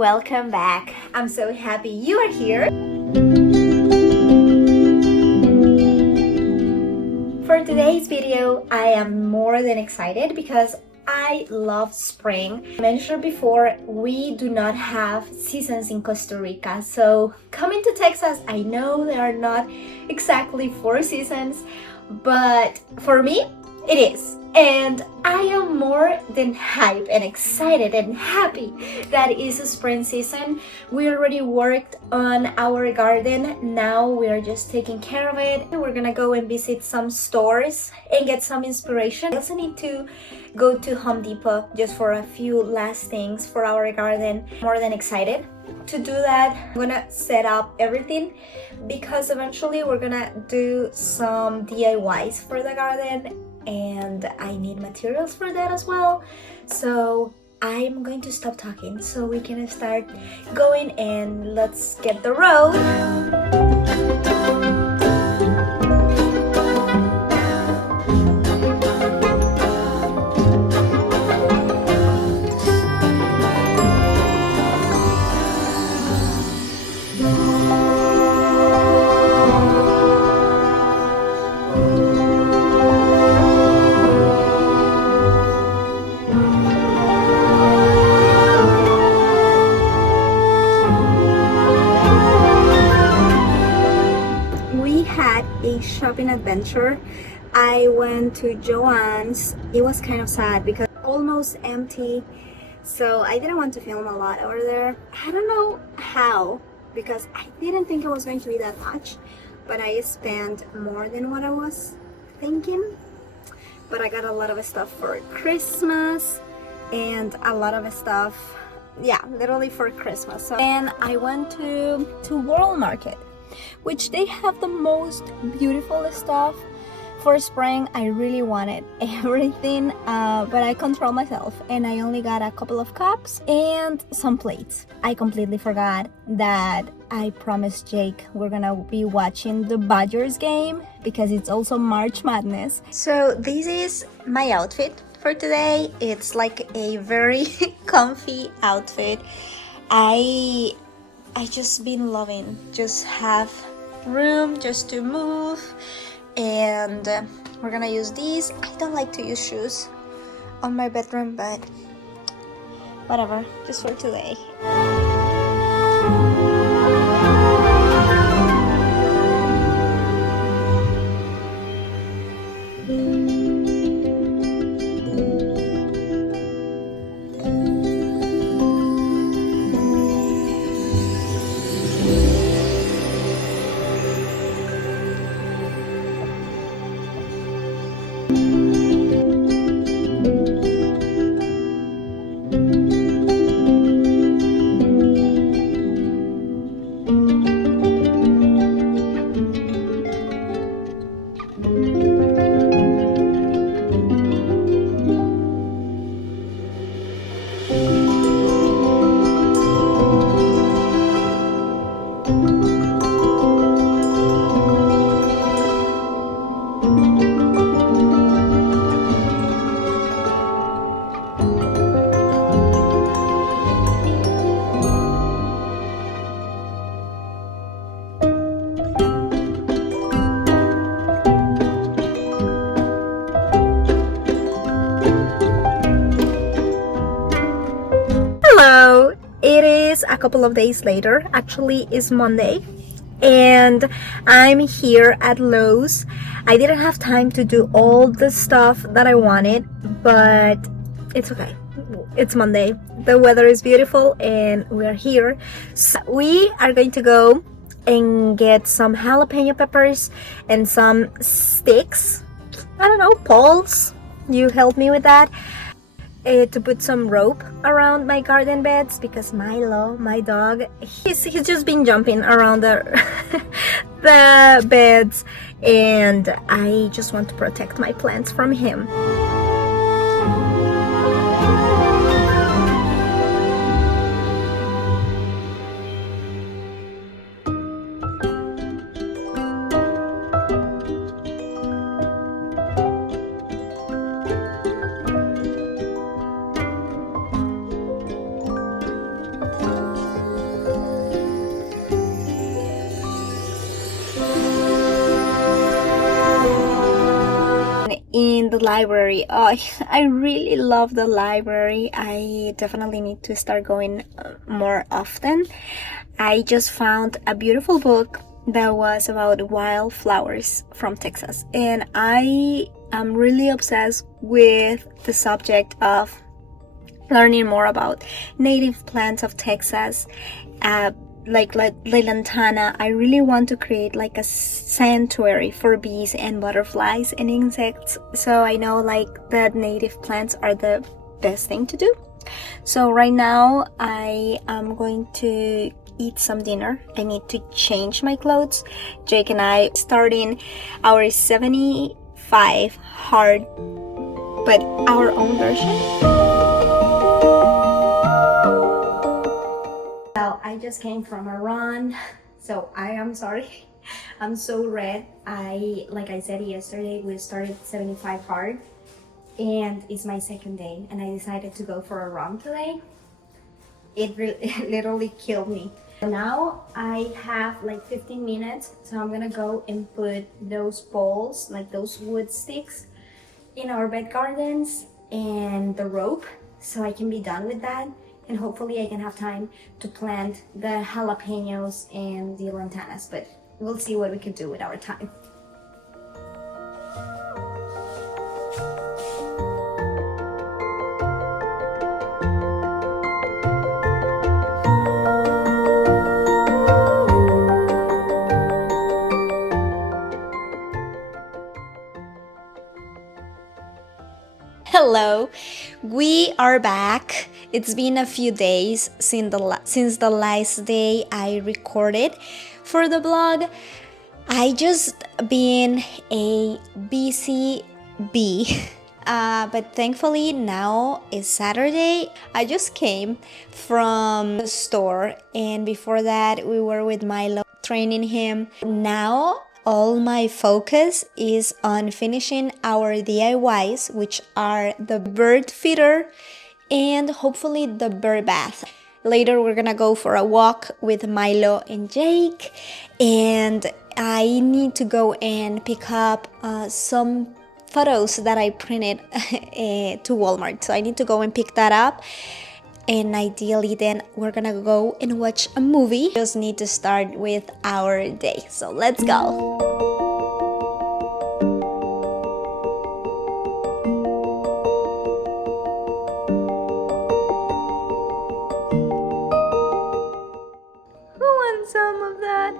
welcome back. I'm so happy you are here. For today's video, I am more than excited because I love spring. I mentioned before, we do not have seasons in Costa Rica. So coming to Texas, I know there are not exactly 4 seasons, but for me, it is. And I am more than hyped and excited and happy that it's a spring season. We already worked on our garden. Now we are just taking care of it. We're gonna go and visit some stores and get some inspiration. I also need to go to Home Depot just for a few last things for our garden. More than excited to do that. I'm gonna set up everything because eventually we're gonna do some DIYs for the garden, and I need materials for that as well. So I'm going to stop talking so we can start going, and let's get the road. Shopping adventure. I went to Joann's. It was kind of sad because almost empty, so I didn't want to film a lot over there. I don't know how, because I didn't think it was going to be that much, but I spent more than what I was thinking. But I got a lot of stuff for Christmas and a lot of stuff, yeah, literally for Christmas. So then I went to World Market, which they have the most beautiful stuff for spring. I really wanted everything, but I control myself and I only got a couple of cups and some plates. I completely forgot that I promised Jake we're gonna be watching the Badgers game because it's also March Madness. So this is my outfit for today. It's like a very comfy outfit. I just been loving just have room just to move, and we're gonna use these. I don't like to use shoes on my bedroom, but whatever, just for today. Hello, it is a couple of days later. Actually, it's Monday and I'm here at Lowe's. I didn't have time to do all the stuff that I wanted, but it's okay. It's Monday. The weather is beautiful and we're here. So we are going to go and get some jalapeno peppers and some sticks. I don't know, poles. You help me with that. To put some rope around my garden beds because Milo, my dog, he's just been jumping around the the beds, and I just want to protect my plants from him. library. Oh, I really love the library. I definitely need to start going more often. I just found a beautiful book that was about wildflowers from Texas, and I am really obsessed with the subject of learning more about native plants of Texas, like lantana. I really want to create like a sanctuary for bees and butterflies and insects. So I know like that native plants are the best thing to do. So right now I am going to eat some dinner. I need to change my clothes. Jake and I starting our 75 hard, but our own version. Well, I just came from a run, so I am sorry. I'm so red. Like I said yesterday, we started 75 hard, and it's my second day, and I decided to go for a run today. It literally killed me. Now I have like 15 minutes, so I'm gonna go and put those balls, like those wood sticks, in our bed gardens and the rope, so I can be done with that. And hopefully I can have time to plant the jalapenos and the lantanas, but we'll see what we can do with our time. Hello, we are back. It's been a few days since the last day I recorded for the blog. I just been a busy bee, but thankfully now is Saturday. I just came from the store, and before that we were with Milo training him. Now all my focus is on finishing our DIYs, which are the bird feeder and hopefully the bird bath. Later we're gonna go for a walk with Milo and Jake, and I need to go and pick up some photos that I printed to Walmart. So I need to go and pick that up, and ideally then we're gonna go and watch a movie. Just need to start with our day, so let's go. Who wants some of that?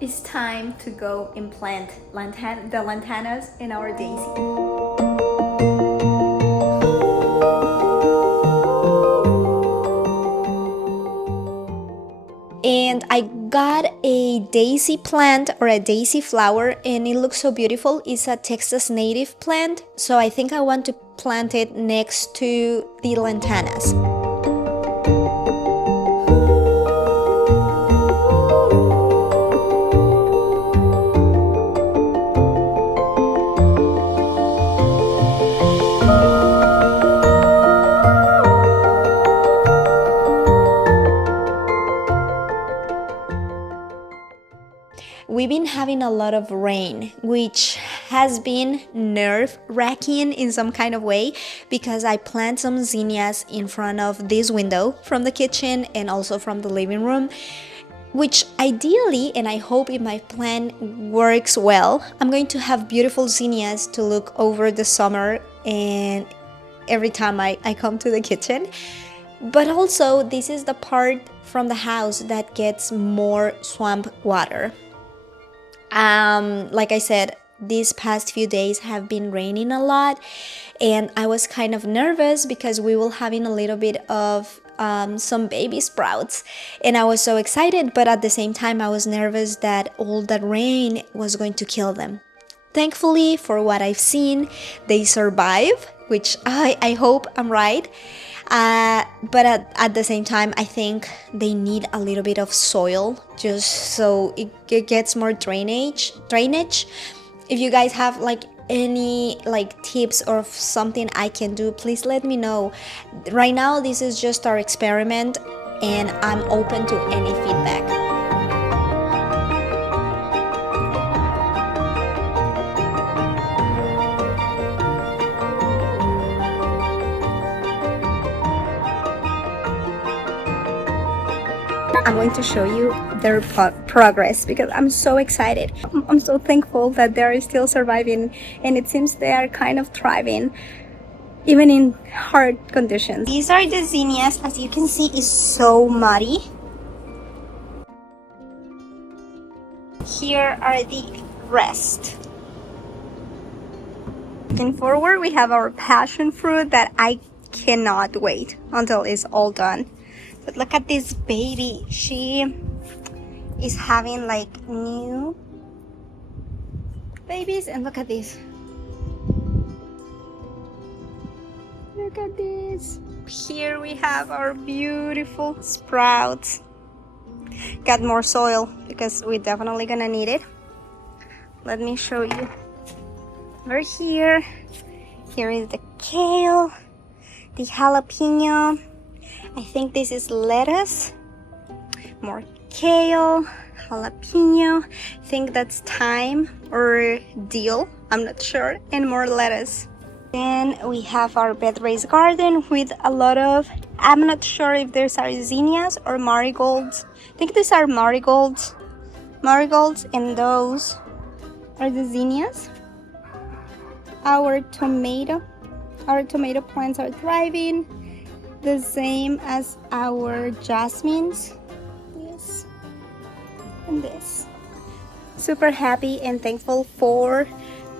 It's time to go and plant the lantanas in our daisy. And I got a daisy plant or a daisy flower, and it looks so beautiful. It's a Texas native plant, so I think I want to plant it next to the lantanas. We've been having a lot of rain, which has been nerve-wracking in some kind of way, because I planted some zinnias in front of this window from the kitchen and also from the living room, which ideally, and I hope if my plan works well, I'm going to have beautiful zinnias to look over the summer and every time I come to the kitchen. But also, this is the part from the house that gets more swamp water. Like I said, these past few days have been raining a lot, and I was kind of nervous because we were having a little bit of some baby sprouts, and I was so excited, but at the same time I was nervous that all that rain was going to kill them. Thankfully, for what I've seen, they survive, which I hope I'm right. But at the same time, I think they need a little bit of soil just so it gets more drainage. If you guys have like any like tips or something I can do, please let me know. Right now, this is just our experiment, and I'm open to any feedback. I'm going to show you their progress because I'm so excited. I'm so thankful that they're still surviving, and it seems they are kind of thriving even in hard conditions. These are the zinnias. As you can see, is so muddy. Here are the rest. Looking forward, we have our passion fruit that I cannot wait until it's all done. But look at this baby. She is having like new babies, and look at this. Look at this. Here we have our beautiful sprouts. Got more soil because we're definitely gonna need it. Let me show you. We're here. Here is the kale, the jalapeno. I think this is lettuce. More kale, jalapeno. I think that's thyme or dill. I'm not sure. And more lettuce. Then we have our bed raised garden with a lot of, I'm not sure if there's zinnias or marigolds. I think these are marigolds. Marigolds, and those are the zinnias. Our tomato plants are thriving. The same as our jasmines. This and this. Super happy and thankful for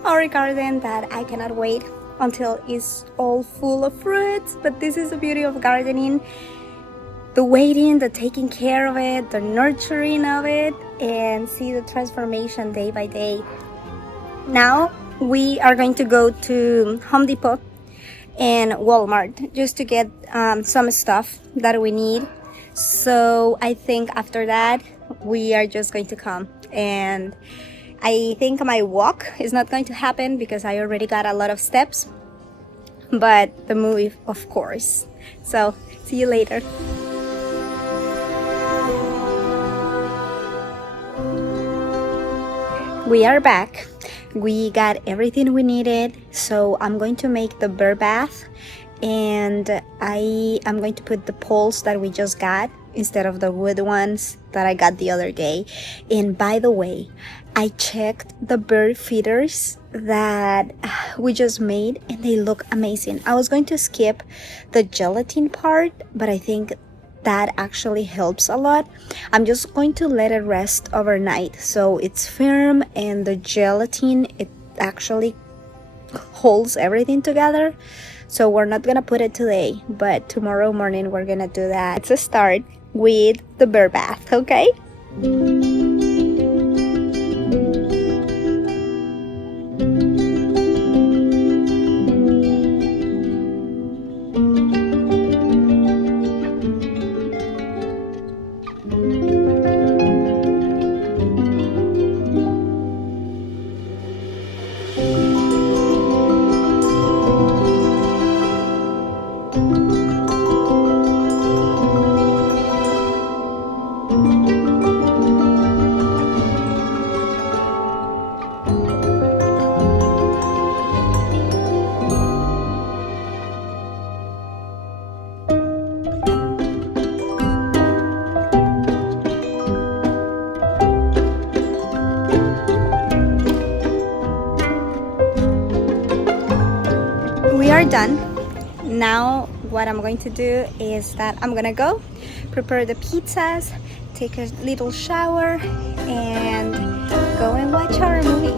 our garden that I cannot wait until it's all full of fruits. But this is the beauty of gardening. The waiting, the taking care of it, the nurturing of it, and see the transformation day by day. Now we are going to go to Home Depot and Walmart just to get some stuff that we need. So I think after that we are just going to come, and I think my walk is not going to happen because I already got a lot of steps, but the move, of course. So see you later. We are back. We got everything we needed, so I'm going to make the bear bath, and I am going to put the poles that we just got instead of the wood ones that I got the other day. And by the way, I checked the bird feeders that we just made, and they look amazing. I was going to skip the gelatin part, but I think that actually helps a lot. I'm just going to let it rest overnight so it's firm, and the gelatin, it actually holds everything together. So we're not gonna put it today, but tomorrow morning we're gonna do that. Let's start with the bear bath, okay? We are done. Now what I'm going to do is that I'm gonna go prepare the pizzas, take a little shower, and go and watch our movie.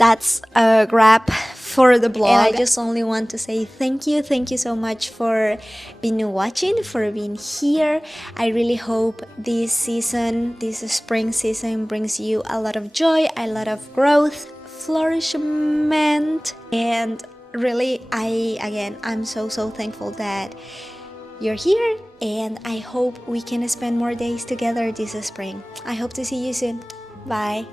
that's a wrap for the blog. And I just only want to say thank you so much for being watching, for being here. I really hope this season, this spring season, brings you a lot of joy, a lot of growth, flourishment, and really, I'm so thankful that you're here, and I hope we can spend more days together this spring. I hope to see you soon. Bye.